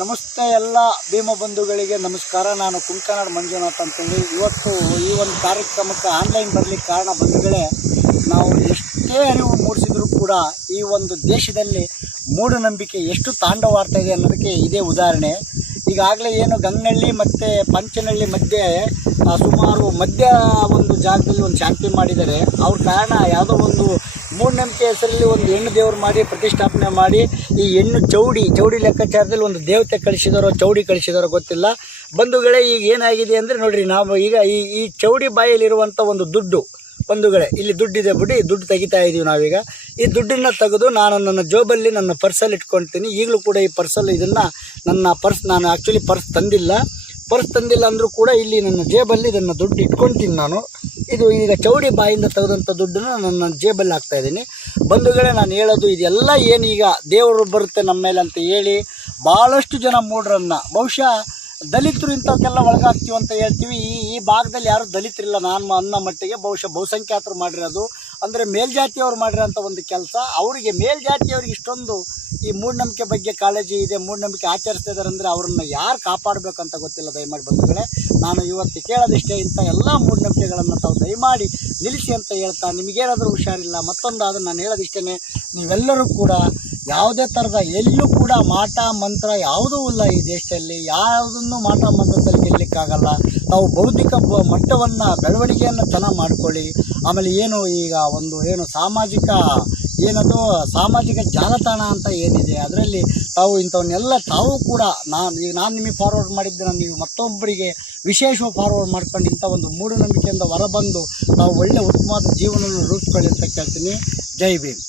ನಮಸ್ತೆ ಎಲ್ಲ ಭೀಮ ಬಂಧುಗಳಿಗೆ ನಮಸ್ಕಾರ. ನಾನು ಕುಂಕನಾಡ್ ಮಂಜುನಾಥ್ ಅಂತೇಳಿ ಇವತ್ತು ಈ ಒಂದು ಕಾರ್ಯಕ್ರಮಕ್ಕೆ ಆನ್ಲೈನ್ ಬರಲಿಕ್ಕೆ ಕಾರಣ ಬಂಧುಗಳೇ, ನಾವು ಎಷ್ಟೇ ಅರಿವು ಮೂಡಿಸಿದರೂ ಕೂಡ ಈ ಒಂದು ದೇಶದಲ್ಲಿ ಮೂಢನಂಬಿಕೆ ಎಷ್ಟು ತಾಂಡವಾಡ್ತಾ ಇದೆ ಅನ್ನೋದಕ್ಕೆ ಇದೇ ಉದಾಹರಣೆ. ಈಗಾಗಲೇ ಏನು ಗಂಗನಹಳ್ಳಿ ಮತ್ತು ಪಂಚನಹಳ್ಳಿ ಮಧ್ಯೆ ಸುಮಾರು ಮಧ್ಯ ಒಂದು ಜಾಗದಲ್ಲಿ ಒಂದು ಶಾಂತಿ ಮಾಡಿದ್ದಾರೆ. ಅವ್ರ ಕಾರಣ ಯಾವುದೋ ಒಂದು ಮೂಢನಂಬಿಕೆ ಹೆಸರಲ್ಲಿ ಒಂದು ಹೆಣ್ಣು ದೇವರು ಮಾಡಿ ಪ್ರತಿಷ್ಠಾಪನೆ ಮಾಡಿ ಈ ಹೆಣ್ಣು ಚೌಡಿ ಲೆಕ್ಕಾಚಾರದಲ್ಲಿ ಒಂದು ದೇವತೆ ಕಳಿಸಿದಾರೋ ಚೌಡಿ ಕಳಿಸಿದಾರೋ ಗೊತ್ತಿಲ್ಲ ಬಂಧುಗಳೇ. ಈಗ ಏನಾಗಿದೆ ಅಂದರೆ ನೋಡಿರಿ, ನಾವು ಈಗ ಈ ಚೌಡಿ ಬಾಯಲ್ಲಿರುವಂಥ ಒಂದು ದುಡ್ಡು ಬಂಧುಗಳೇ, ಇಲ್ಲಿ ದುಡ್ಡಿದೆ ಬಿಡಿ, ದುಡ್ಡು ತೆಗಿತಾ ಇದ್ದೀವಿ ನಾವೀಗ. ಈ ದುಡ್ಡನ್ನು ತೆಗೆದು ನಾನು ನನ್ನ ಜೋಬಲ್ಲಿ ನನ್ನ ಪರ್ಸಲ್ಲಿ ಇಟ್ಕೊಳ್ತೀನಿ. ಈಗಲೂ ಕೂಡ ಈ ಪರ್ಸಲ್ಲಿ ಇದನ್ನು ನಾನು ಆ್ಯಕ್ಚುಲಿ ಪರ್ಸ್ ತಂದಿಲ್ಲ ಅಂದರೂ ಕೂಡ ಇಲ್ಲಿ ನನ್ನ ಜೇಬಲ್ಲಿ ಇದನ್ನು ದುಡ್ಡು ಇಟ್ಕೊಳ್ತೀನಿ ನಾನು. ಇದು ಈಗ ಚೌಡಿ ಬಾಯಿಂದ ತೆಗೆದಂಥ ದುಡ್ಡನ್ನು ನನ್ನ ಜೇಬಲ್ಲಿ ಹಾಕ್ತಾಯಿದ್ದೀನಿ ಬಂಧುಗಳೇ. ನಾನು ಹೇಳೋದು ಇದೆಲ್ಲ ಏನೀಗ ದೇವರು ಬರುತ್ತೆ ನಮ್ಮ ಮೇಲೆ ಅಂತ ಹೇಳಿ ಭಾಳಷ್ಟು ಜನ ಮೂಢರನ್ನು, ಬಹುಶಃ ದಲಿತರು ಇಂಥವಕ್ಕೆಲ್ಲ ಒಳಗಾಗ್ತೀವಿ ಅಂತ ಹೇಳ್ತೀವಿ. ಈ ಭಾಗದಲ್ಲಿ ಯಾರು ದಲಿತರಿಲ್ಲ ನಾನು ಅನ್ನೋ ಮಟ್ಟಿಗೆ. ಬಹುಶಃ ಬಹುಸಂಖ್ಯಾತರು ಮಾಡಿರೋದು ಅಂದರೆ ಮೇಲ್ಜಾತಿಯವರು ಮಾಡಿರೋಂಥ ಒಂದು ಕೆಲಸ. ಅವರಿಗೆ ಮೇಲ್ಜಾತಿಯವ್ರಿಗೆ ಇಷ್ಟೊಂದು ಈ ಮೂಢನಂಬಿಕೆ ಬಗ್ಗೆ ಕಾಳಜಿ ಇದೆ, ಮೂಢನಂಬಿಕೆ ಆಚರಿಸ್ತಾ ಇದ್ದಾರೆ ಅಂದರೆ ಅವ್ರನ್ನ ಯಾರು ಕಾಪಾಡಬೇಕಂತ ಗೊತ್ತಿಲ್ಲ. ದಯಮಾಡಿ ಬಂಧುಗಳೇ, ನಾನು ಇವತ್ತು ಕೇಳೋದಿಷ್ಟೇ, ಇಂಥ ಎಲ್ಲ ಮೂಢನಂಬಿಕೆಗಳನ್ನು ತಾವು ದಯಮಾಡಿ ನಿಲ್ಲಿಸಿ ಅಂತ ಹೇಳ್ತಾ, ನಿಮಗೇನಾದರೂ ಹುಷಾರಿಲ್ಲ ಮತ್ತೊಂದಾದರೂ ನಾನು ಹೇಳೋದಿಷ್ಟೇ, ನೀವೆಲ್ಲರೂ ಕೂಡ ಯಾವುದೇ ಥರದ ಎಲ್ಲೂ ಕೂಡ ಮಾಟ ಮಂತ್ರ ಯಾವುದೂ ಇಲ್ಲ ಈ ದೇಶದಲ್ಲಿ. ಯಾವುದನ್ನು ಮಾಟ ಮಂತ್ರದಲ್ಲಿ ಗೆಲ್ಲಲಿಕ್ಕಾಗಲ್ಲ. ನಾವು ಬೌದ್ಧಿಕ ಮಟ್ಟವನ್ನು ಬೆಳವಣಿಗೆಯನ್ನು ಚೆನ್ನಾಗಿ ಮಾಡ್ಕೊಳ್ಳಿ. ಆಮೇಲೆ ಏನು ಈಗ ಒಂದು ಏನು ಸಾಮಾಜಿಕ ಜಾಲತಾಣ ಅಂತ ಏನಿದೆ ಅದರಲ್ಲಿ ತಾವು ಇಂಥವನ್ನೆಲ್ಲ ತಾವು ಕೂಡ ನಾನು ನಿಮಗೆ ಫಾರ್ವರ್ಡ್ ಮಾಡಿದ್ದೇನೆ, ನೀವು ಮತ್ತೊಬ್ಬರಿಗೆ ವಿಶೇಷವಾಗಿ ಫಾರ್ವರ್ಡ್ ಮಾಡ್ಕೊಂಡು ಇಂಥ ಒಂದು ಮೂಢನಂಬಿಕೆಯಿಂದ ಹೊರಬಂದು ನಾವು ಒಳ್ಳೆಯ ಉತ್ತಮವಾದ ಜೀವನವನ್ನು ರೂಪಿಸ್ಕೊಳ್ಳಿ ಅಂತ ಕೇಳ್ತೀನಿ. ಜೈ ಭೀಮ್.